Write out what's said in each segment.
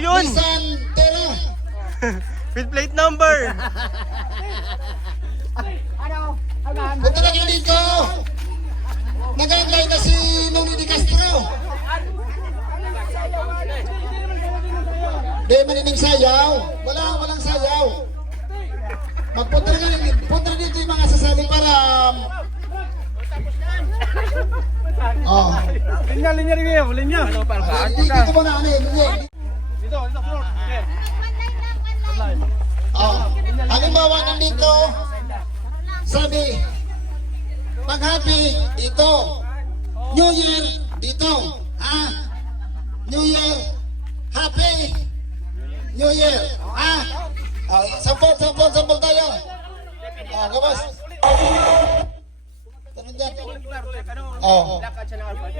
yun. Nissan Terra. With plate number. Punta na kayo dito. Nag-apply na si Noni Di Castro. Di manining sayaw. Walang sayaw. Magpunta na dito yung mga sasali para Linya rin kayo, linya. Ano pa ba? dito mo na ano eh. Dito. Halimbawa nandito, sabi, pag happy, dito. New Year, dito. Ha? New Year, happy. New Year, ha? Sampol tayo. Gabas.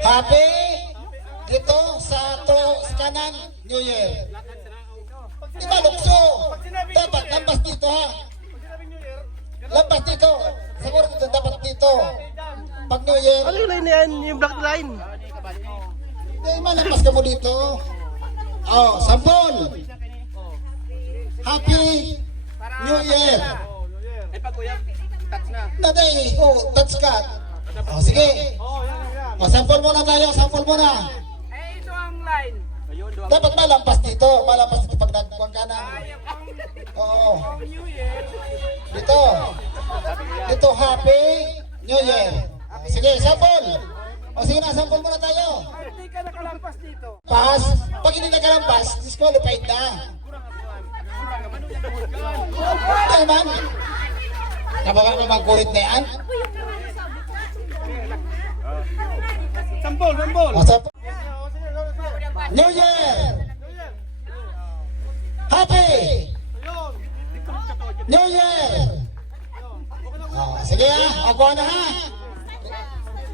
Happy, dito, sa kanan, New Year. Diba, lukso? Dapat, lampas dito ha. Lampas dito. Siguro dito, dapat dito. Pag New Year. Ano yung line na yan? Yung black line. Hindi, malampas ka mo dito. Sampol. Happy New Year. Eh pag kuya, touch na. Naday, touch ka. Sige. Sampol muna tayo, sampol muna. Eh ito ang line. Ayun, Dapat malampas dito pag nagkuhan ka na. Oo. New Year. Dito, Happy New Year. Sige, sampol. Sige na, sampol muna tayo. Hindi ka nakalampas dito. Pass. Pag hindi nagkalampas, disqualified na. Ay man. Nabaga na magkulit na yan. Sampol. Sampol. New Year. Happy New Year. Sige ha, ako na ha.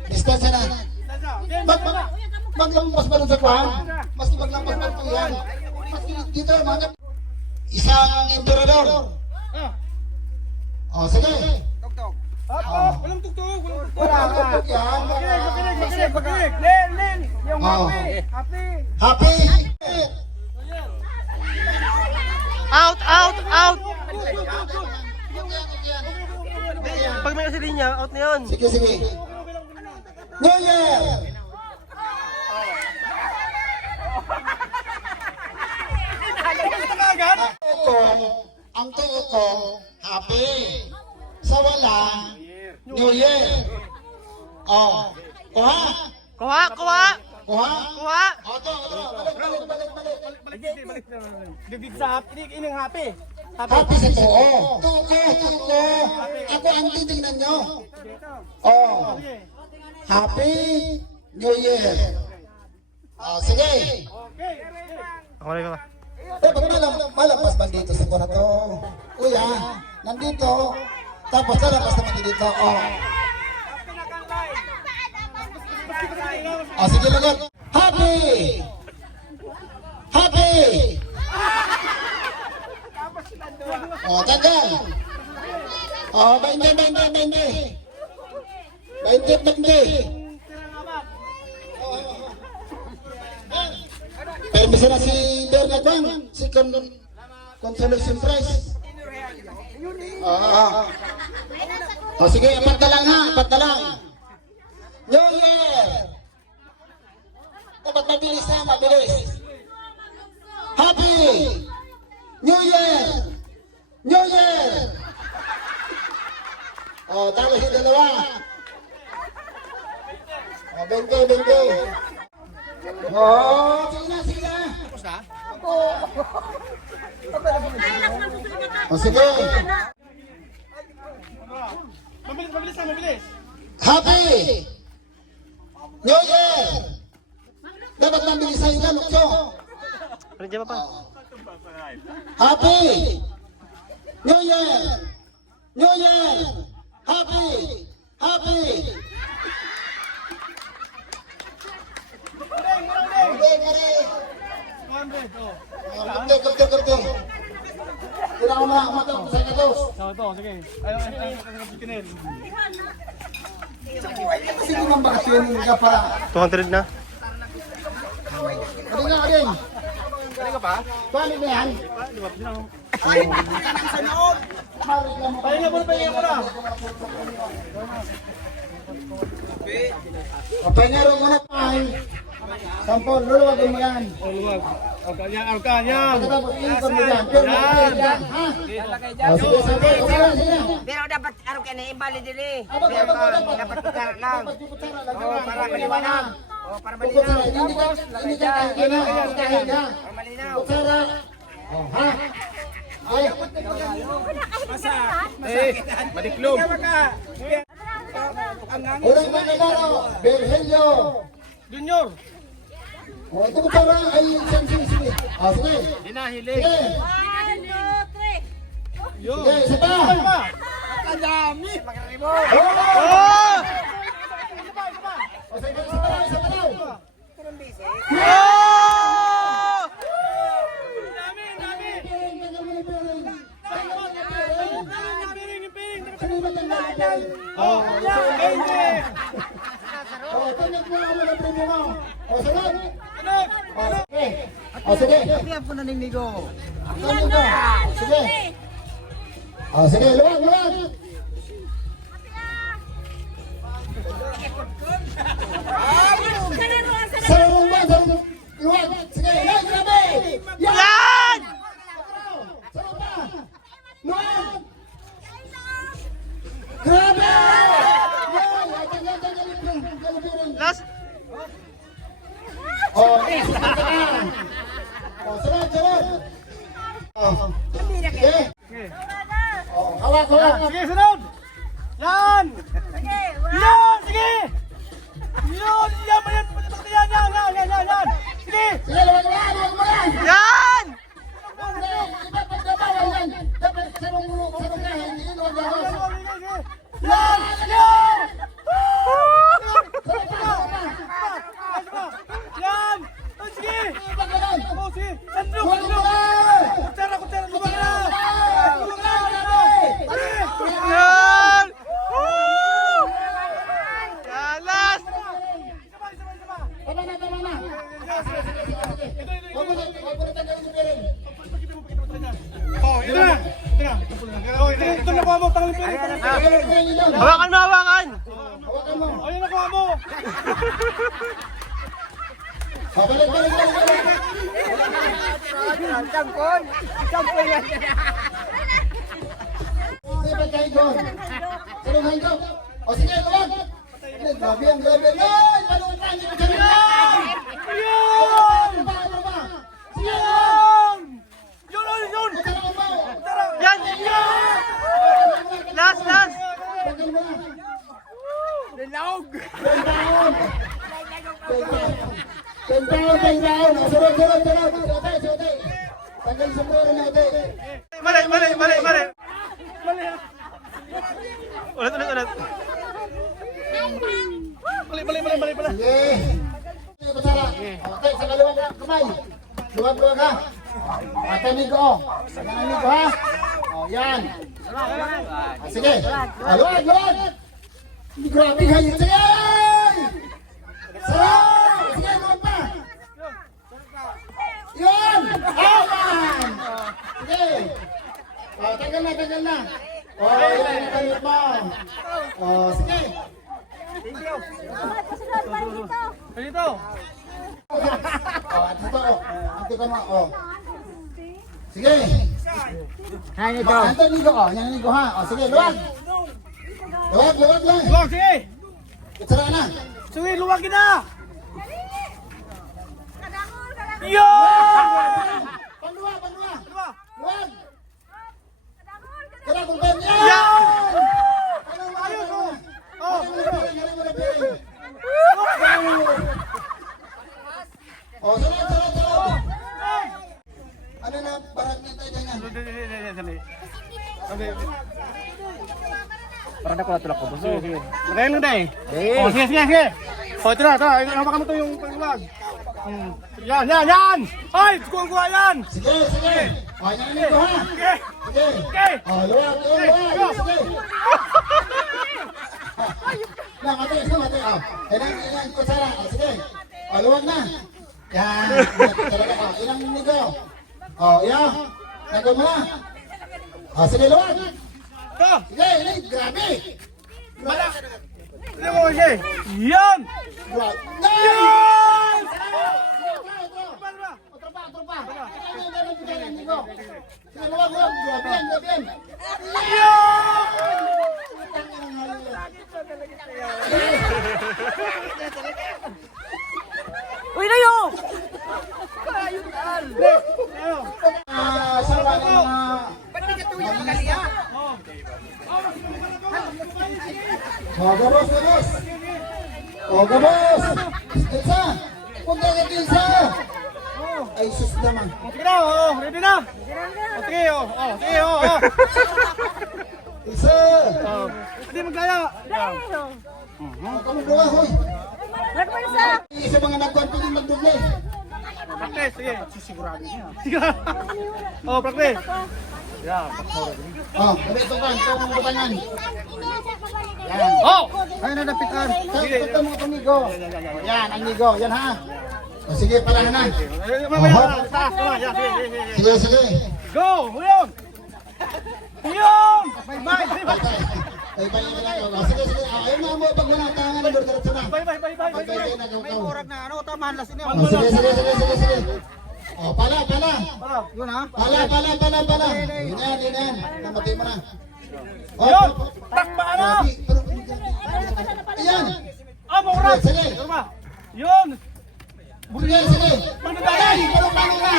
Dispensa na. Maglampas ba nun sa kwan? Mas maglampas ba ito yan? Mas dito mga isang emperador. Sige. Walang tugtog. Wala ka. Yan. Pakinig. Len. Yung happy. Happy. Out. Pag may kasi linya, out na yun. Sige. New Year. Ang tuo ko, happy. Sa wala, New Year. Kuha. Bibig sa happy. Ini ang happy. Happy sa tuo. Tuko. Ako ang titingnan nyo. Happy New Year. Sige. Ako na ba? Pag malampas ba dito sa ko na to? Kuya, nandito. Tapos lalabas naman dito. Sige lagot. Happy! Tanggal. 20. Permisa na si Bernard Juan, si Consolation Prize. Sige, apat na lang. New Year. Dapat mabilis. Happy New Year. Talo si dalawa. 20. Sige na. Sige. Mabilis. Happy New Year. Dapat mabilis sa'yo na, Lukso. Ano dyan pa? Happy New Year. Happy. Gede. Tidak ako makamatang sa katos. Sige. Ayaw, chicken. Sige naman bakasyon ka para. 200 na. Ading. Paano na yan? Pahinga mo na. O, panyaro muna tayo. Sampol, luluwagin mo yan. Luwag. Yan. Pagkatapos iikot mo yan. Pero yan, ha? O, sige, sampol. Sige. Pero dapat araw ka na imbali dili. Dapat kutsara lang. Dapat yung kutsara lang. Oh, para maliwanag. Oh, para Yung kutsara, malinaw. hindi ka kahit na. Kahit na. Para malinaw. Kutsara. O, ha? Ay. Madiklog. Unang manlalaro, Virgilio. Junior. O, ito kutsara ay sige. O, sige. Hinahilig. Sige. 1, 2, 3. Sige, isa pa. Ang dami. O, Oh! o, sige, isa pa daw. Oh! Dami. Piring, tagal mo yung piring. Tagal mo yung piring. Piring. Sino ba tanda yung piring? Oh, Benji. O, tanggap mo ako ng premyo mo. O, sunod. Anak. O, sige. O, sige. Kaya po naninigo. Tanggap mo. Sige. O, sige, luwag. Sarong ba? Sarong. Luwag. Sige, ay, grabe. Yan! Sarong ba? Luwag. Grabe! Yan, ay, tagal yung piring. Last. O, o, sunod. O, sige. O, hawak. Sige, sunod. Yan. Yan. Sige. Yan. Yan. Sige. Sige, luwag mo yan. Yan! Dapat sarong ka, hindi luwag ako. Yan. Yan. Yan. Oh, sige. Oh, sige. Sandro. Kutsara. Lumang na. Yan! Yan, last! Tama na. Huwag mo na tanggalin yung piring. Oh, ito na. Oh, ito na kuha mo. Tangalin piring. Tanggalin yung piring yun. Hawakan mo, hawakan! Hawakan mo. Oh, yun na kuha mo. O, balik. Kampon yan. Sige, pagkain doon. Sarong hanggang. O, sige, luwag. Grabe. Ay, panutan niyo ka rin. Ano ba? Sige. Yun. Kutsara mo. Yan! Last! Tanggal mo na. Linaog. 10 taon. O, sunod. Suotay. Tanggal sa muro na, ate. Mali! Ulit. Balik pala. Sige. Sige, kutsara. Okay, sa kaliwang kamay. Luwag ha. Ate Nico. Sige na Nico ha. O, yan. Sige. Luwag. Grabe kayo. Sige! Sarap! Sige, luwag pa. Yan! Ayan! Sige. O, tagal na. O, yan ang kalit mo. O, sige. Dito. Ito mo. O. Sige. Hay nito. Ito Nico. Yan Nico ha. O, sige, luwag. Luwag lang. Luwag, sige. Kutsara na. Sige, luwagin na. Yan! Panduwa. Diba? Luwag. Kaya kung ben. Yan! Ayos, oh. Oh. O, sunod. Ano na, barat na tayo dyan. Parang nakuha tulak ko. Sige. Magaling lang na eh. Oh, sige. Oh, ito na. Hawakan mo to yung pagluwag. Yan. Ay, kuha yan. Sige. O, yan Nico ha. Sige. O, luwag. Sige. Mate. O, ilang kutsara. O, sige. O, luwag na. Yan. Talaga. O, ilang Nico. Oh, yan. Nagawa mo na. Oh, sige, luwag. Go! Sige, Elite, grabe. Hindi mo siya. Yan! Luwag. Yan! Otro pa. Sige, luwag. Grabe yan, grabe yan. Uy, layo! Sawa ng mga... Oh, gabos. Oh, gabos. Isa. Punta ka isa. Ay, sus naman. Sige na, oh, ready na. Sige, oh, sige, oh. Isa. Hindi maglaya. Layo! Kamu dua, hoy. Nagpansa! Isa mga nagkuhan pwedeng magduble. Practice, sige. Sigurado niya. Sige. Oh, practice. Yan. Oh, gabi ito ka. Ito ang bukangan. Yan. Oh! Ay, nadapitan. Ito mga tumigo. Yan, ang nigo. Yan ha. O, sige, pala na. Mamaya, taas naman. Yan, sige. Sige. Go! Huyong! Huyong! Bye! Ay, pala na lang. Sige. Ayun na mo. Pag wala tangan, diretso na. Bye! Bye. May oras na ano, tamahan las ini. Oh, sige. Oh, pala. Yun ha. Pala. Yan. Namatay mo na. Oh, Yun! Takpa ano? Ayan. Oh, maurat! Sige. Yun! Sige. Pagdadalay! Paano na?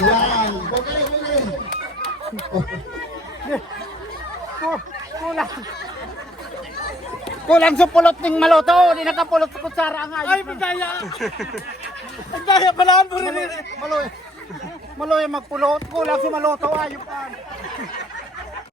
Yan. Bagarin. Kulang sa pulot ng maloto, di nakapulot sa kutsara ang Ay, pagdaya! Pagdaya palaan mo rin. Maloy magpulot, kulang sa maloto, ayop ka.